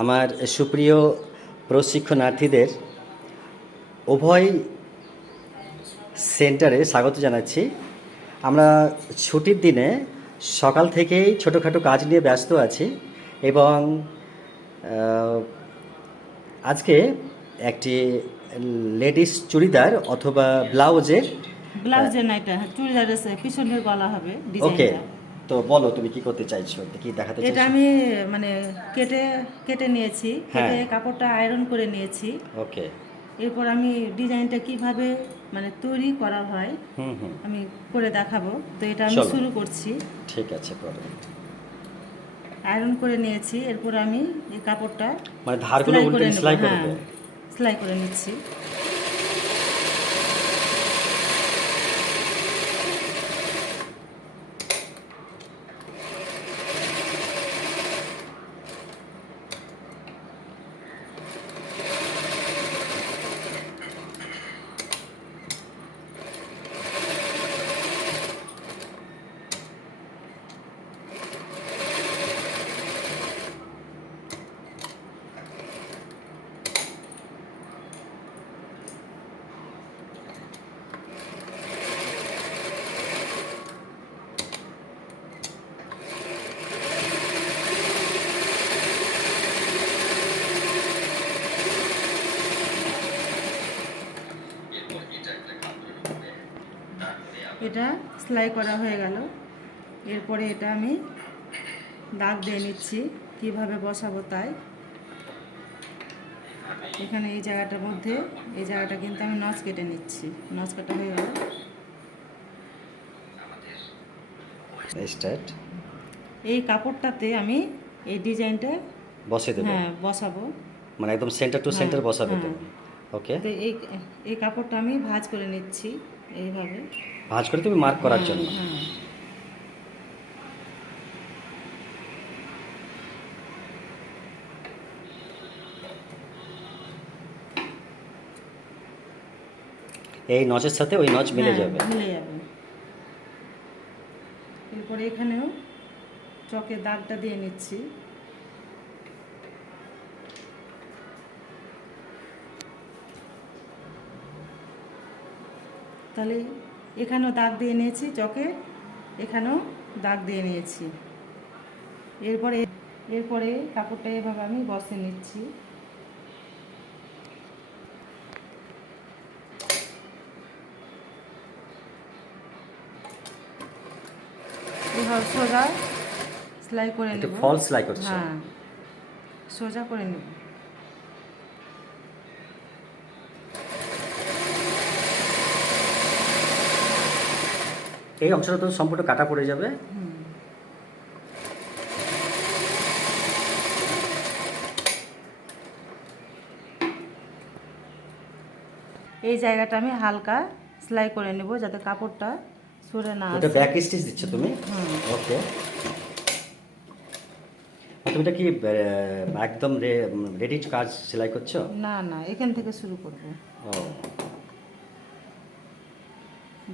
আমার সুপ্রিয় প্রশিক্ষণার্থীদের উভয় সেন্টারে স্বাগত জানাচ্ছি। আমরা ছুটির দিনে সকাল থেকেই ছোটোখাটো কাজ নিয়ে ব্যস্ত আছি এবং আজকে একটি লেডিস চুড়িদার অথবা ব্লাউজের না, এটা চুড়িদারের পিছনের গলা হবে ওকে। ডিজাইনটা। তো বলো তুমি কি করতে চাইছো, কি দেখাতে এটা চাইছো? আমি মানে কেটে কেটে নিয়েছি, কেটে হ্যাঁ। কাপড়টা আয়রন করে নিয়েছি। ওকে। এরপর আমি ডিজাইনটা কিভাবে মানে তৈরি করা হয় হুম। আমি করে দেখাবো। তো এটা আমি চলো। শুরু করছি। ঠিক আছে, করো। আয়রন করে নিয়েছি, এরপর আমি এই কাপড়টা মানে ধারগুলো সেলাই উল্টে করে নেব। সেলাই হ্যাঁ, করবে? সেলাই করে নিচ্ছি। এটা সেলাই করা হয়ে গেল। এরপরে এটা আমি দাগ দিয়ে নিচ্ছি, কিভাবে বসাবো তাই। এখানে এই জায়গাটার মধ্যে এই জায়গাটা কিন্তু আমি নচ কেটে নিচ্ছি। নচ কাটা হয়ে গেল। স্টার্ট। এই কাপড়টাতে আমি এই ডিজাইনটা বসিয়ে দেবে? হ্যাঁ বসাবো। মানে একদম সেন্টার টু সেন্টার বসাবে হ্যাঁ। তুমি? ওকে। তো এই কাপড়টা আমি ভাঁজ করে নিচ্ছি এইভাবে। ভাঁজ করে তুমি মার্ক করার জন্য? হ্যাঁ। এই নচের সাথে ওই নচ মিলে যাবে? মিলে যাবে। এরপরে এখানেও চকের দাগটা দিয়ে নিচ্ছি। তাহলে এখানেও দাগ দিয়ে নিয়েছি চকে, এখানেও দাগ দিয়ে নিয়েছি। এরপরে কাপড়টা এভাবে আমি বসে নিচ্ছি। এভাবে সোজা সেলাই করে একটু নেব। ফলস সেলাই করছো? হ্যাঁ, সোজা করে নেব। এই অংশটা তো সম্পূর্ণ কাটা পড়ে যাবে। এই জায়গাটা আমি হালকা সেলাই করে নেব যাতে কাপড়টা সরে না ওটা আসে। ব্যাক স্টিচ দিচ্ছ তুমি? ওকে। তুমি এটা কি একদম রেডি কাজ সেলাই করছো? না না, এখান থেকে শুরু করব। ও,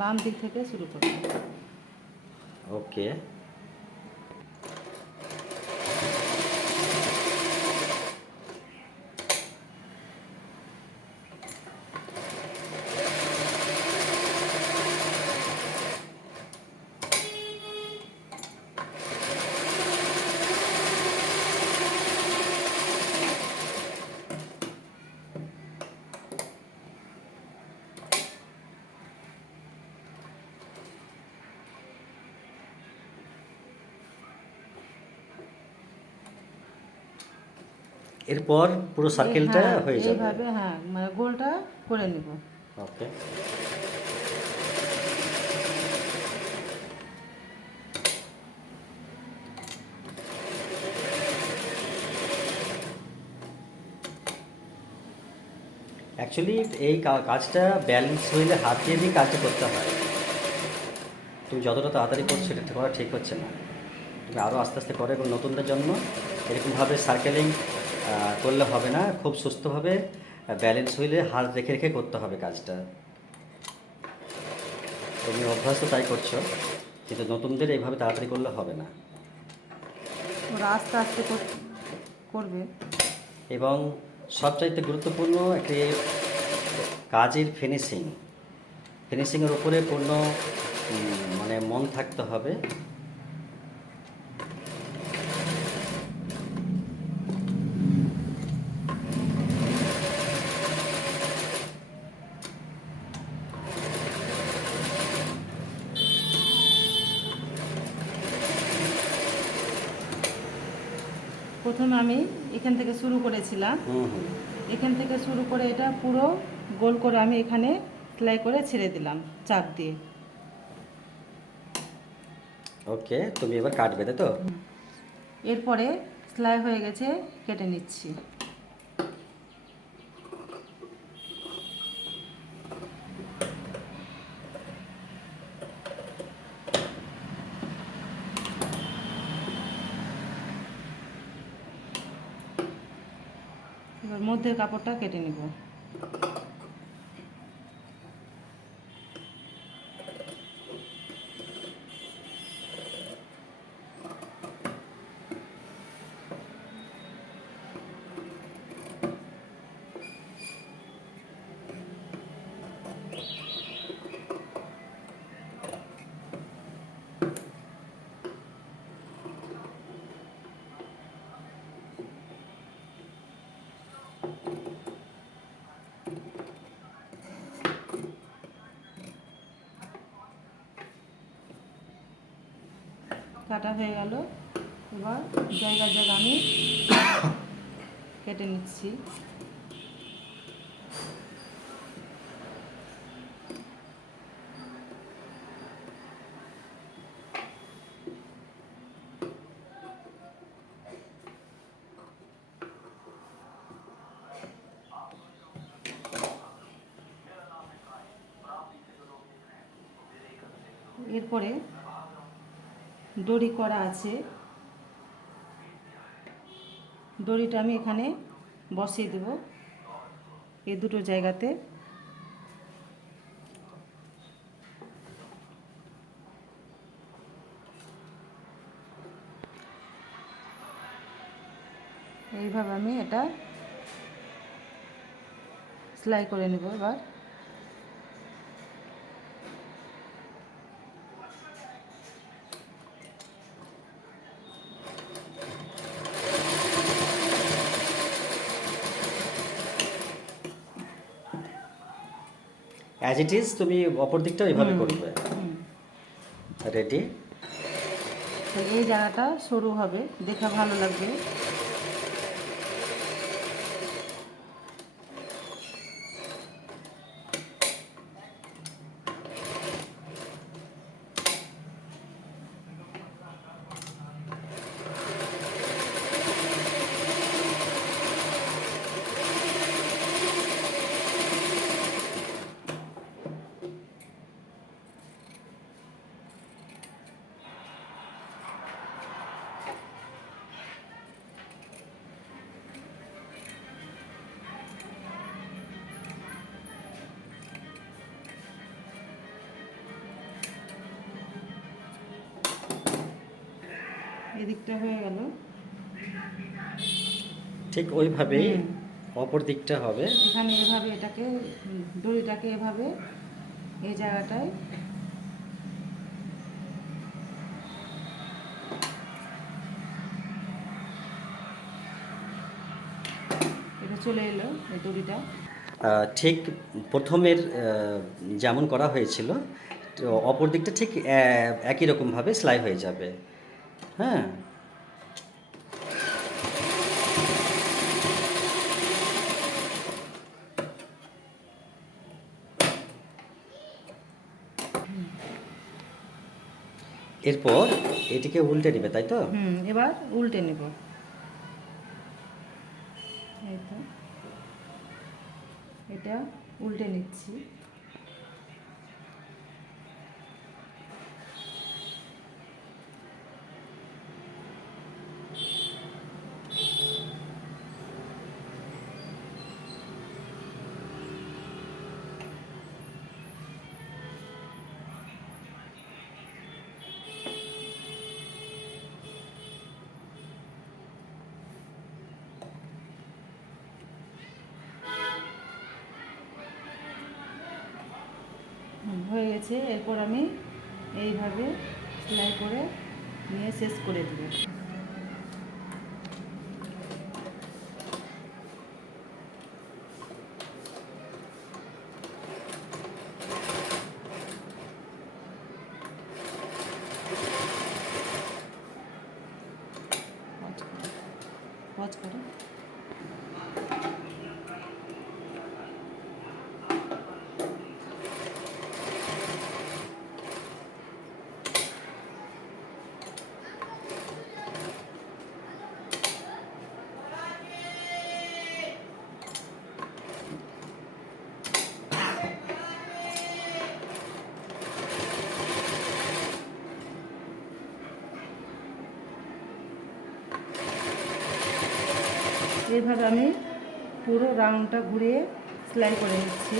বাম দিক থেকে শুরু করব। ওকে। এরপর পুরো সার্কেলটা হয়ে যাবে? এইভাবে হ্যাঁ, মানে গোলটা করে নেব। ওকে। অ্যাকচুয়ালি এই কাজটা ব্যালেন্স হইলে হাত দিয়ে দিয়ে কাজটা করতে হয়। তুমি যতটা তাড়াতাড়ি করছো এটা করা ঠিক হচ্ছে না। তুমি আরও আস্তে আস্তে করে এবং নতুনদের জন্য এরকমভাবে সার্কেলিং করলে হবে না। খুব সুস্থভাবে ব্যালেন্স হইলে হাত রেখে রেখে করতে হবে কাজটা। তুমি অভ্যাস তো তাই করছো, কিন্তু নতুনদের এইভাবে তাড়াতাড়ি করলে হবে না। ওরা আস্তে আস্তে করবে। এবং সবচাইতে গুরুত্বপূর্ণ একটি কাজের ফিনিশিংয়ের উপরে পূর্ণ মানে মন থাকতে হবে। প্রথমে আমি এখান থেকে শুরু করেছিলাম, হুম হুম। এখান থেকে শুরু করে এটা পুরো গোল করে আমি এখানে সেলাই করে ছেড়ে দিলাম চাপ দিয়ে। ওকে, তুমি এবার কাটবে, তাই তো? এরপরে সেলাই হয়ে গেছে, কেটে নিচ্ছি। এবার মধ্যের কাপড়টা কেটে নিব। কাটা হয়ে গেল। এবার জায়গা আমি কেটে নিচ্ছি। এরপরে দড়ি করা আছে, দড়িটা আমি এখানে বসিয়ে দেব এই দুটো জায়গাতে। এইভাবে আমি এটা সেলাই করে নেব। এবার অ্যাজ ইট ইজ তুমি অপর দিকটাও এভাবে করবে। রেডি? এই জায়গাটা সরু হবে, দেখা ভালো লাগবে। এদিকটা হয়ে গেল। ঠিক ওইভাবেই অপর দিকটা হবে। এখানে এভাবে এটাকে দড়িটাকে এভাবে এই জায়গাটায় এটা চলে এলো এই দড়িটা। ঠিক প্রথমের যেমন করা হয়েছিল, তো অপর দিকটা ঠিক একই রকমভাবে সেলাই হয়ে যাবে। হ্যাঁ, এরপর এটিকে উল্টে নেবে, তাই তো? এবার উল্টে নেব। এই তো এটা উল্টে নিচ্ছি। হয়ে গেছে। এরপর আমি এইভাবে সেলাই করে নিয়ে শেষ করে দেবো। ওয়াচ করো। এইভাবে আমি পুরো রাউন্ডটা ঘুরিয়ে সেলাই করে নিচ্ছি।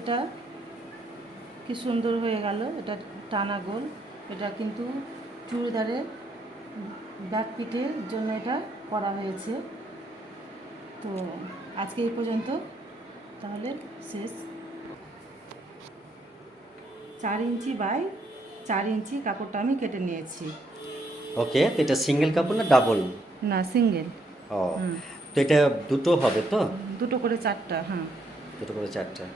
এটা কি সুন্দর হয়ে গেল, এটা টানা গোল। এটা কিন্তু চুড়িদারের ব্যাক পিটের জন্য এটা করা হয়েছে। তো আজকে এই পর্যন্ত, তাহলে শেষ। 4 ইঞ্চি বাই 4 ইঞ্চি কাপড়টা আমি কেটে নিয়েছি। ওকে, তো এটা সিঙ্গেল কাপড় না ডাবল? না, সিঙ্গেল। ও, তো এটা দুটো হবে তো? দুটো করে 4টা। হ্যাঁ, দুটো করে 4টা।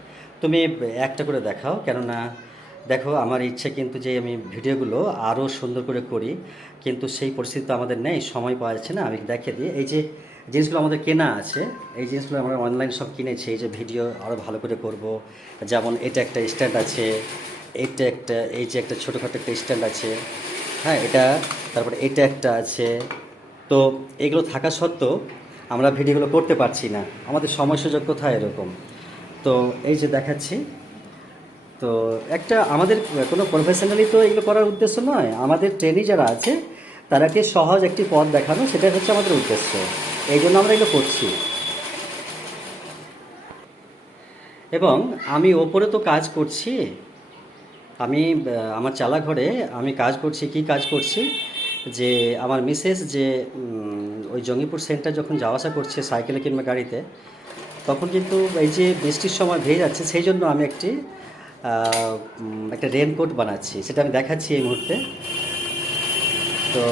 তুমি একটা করে দেখাও, কেননা দেখো আমার ইচ্ছে কিন্তু যে আমি ভিডিওগুলো আরও সুন্দর করে করি, কিন্তু সেই পরিস্থিতি তো আমাদের নেই, সময় পাওয়া যাচ্ছে না। আমি দেখিয়ে দিই, এই যে জিনিসগুলো আমাদের কেনা আছে, এই জিনিসগুলো আমরা অনলাইন সব কিনেছি। এই যে ভিডিও আরও ভালো করে করব, যেমন এটা একটা স্ট্যান্ড আছে, এটা একটা, এই যে একটা ছোটোখাটো একটা স্ট্যান্ড আছে, হ্যাঁ এটা, তারপরে এটা একটা আছে। তো এগুলো থাকা সত্ত্বেও আমরা ভিডিওগুলো করতে পারছি না, আমাদের সময় সুযোগ কোথায় এরকম। তো এই যে দেখাচ্ছি, তো একটা আমাদের কোনো প্রফেশনালি তো এগুলো করার উদ্দেশ্য নয়, আমাদের ট্রেনি যারা আছে তারাকে সহজ একটি পথ দেখানো, সেটাই হচ্ছে আমাদের উদ্দেশ্য। এই জন্য আমরা এগুলো করছি। এবং আমি ওপরে তো কাজ করছি, আমি আমার চালা ঘরে আমি কাজ করছি। কি কাজ করছি, যে আমার মিসেস যে ওই জঙ্গিপুর সেন্টার যখন যাওয়া আসা করছে সাইকেলে কিংবা গাড়িতে, তখন কিন্তু এই যে বৃষ্টির সময় ভেজে যাচ্ছে, সেই জন্য আমি একটা রেনকোট বানাচ্ছি, সেটা আমি দেখাচ্ছি এই মুহূর্তে। তো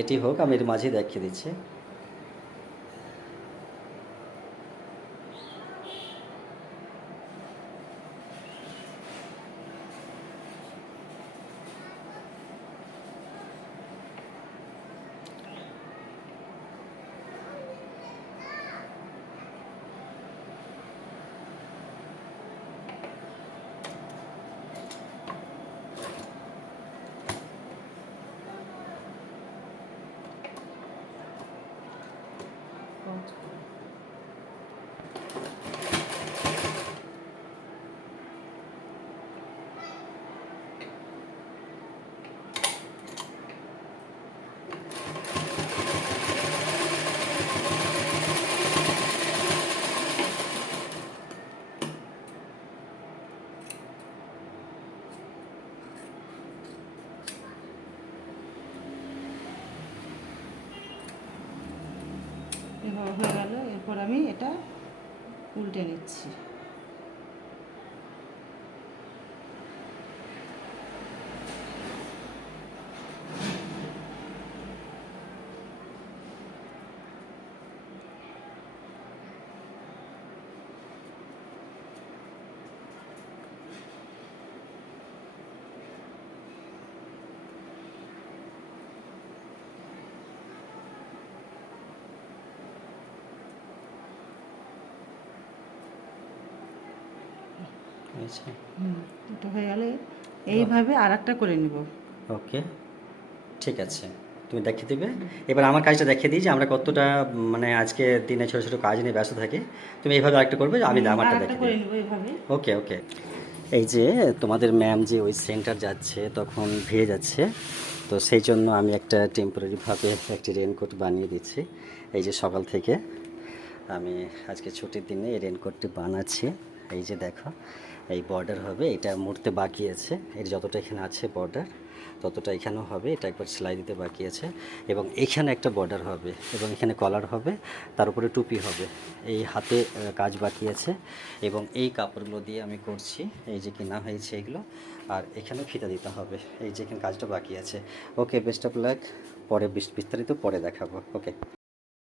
এটি হোক, আমি এর মাঝে দেখিয়ে দিচ্ছি। এভাবে হয়ে গেল। এরপর আমি এটা উল্টে নিচ্ছি। হয়েছে। এটা হয়ে গেলে এইভাবে আর একটা করে নিব। ওকে, ঠিক আছে, তুমি দেখিয়ে দিবে। এবার আমার কাজটা দেখিয়ে দিই যে আমরা কতটা মানে আজকে দিনে ছোটো ছোটো কাজ নিয়ে ব্যস্ত থাকি। তুমি এইভাবে আরেকটা করবে, আমি আমারটা আর একটা দেখিয়ে করে দিই। নিব এইভাবে। ওকে ওকে। এই যে তোমাদের ম্যাম যে ওই সেন্টার যাচ্ছে তখন ভিড়ে যাচ্ছে, তো সেই জন্য আমি একটা টেম্পোরারিভাবে একটি রেনকোট বানিয়ে দিচ্ছি। এই যে সকাল থেকে আমি আজকে ছুটির দিনে এই রেনকোটটি বানাচ্ছি। এই যে দেখো, এই বর্ডার হবে, এটা মুড়তে বাকি আছে, এর যতটা এখানে আছে বর্ডার ততটা এখানেও হবে, এটা একবার সেলাই দিতে বাকি আছে, এবং এখানে একটা বর্ডার হবে, এবং এখানে কলার হবে, তার উপরে টুপি হবে। এই হাতে কাজ বাকি আছে, এবং এই কাপড়গুলো দিয়ে আমি করছি, এই যে কেনা হয়েছে এগুলো, আর এখানে ফিতা দিতে হবে, এই যে এখানে কাজটা বাকি আছে। ওকে, বেস্ট অফ লাক, পরে বিস্তারিত পরে দেখাবো। ওকে।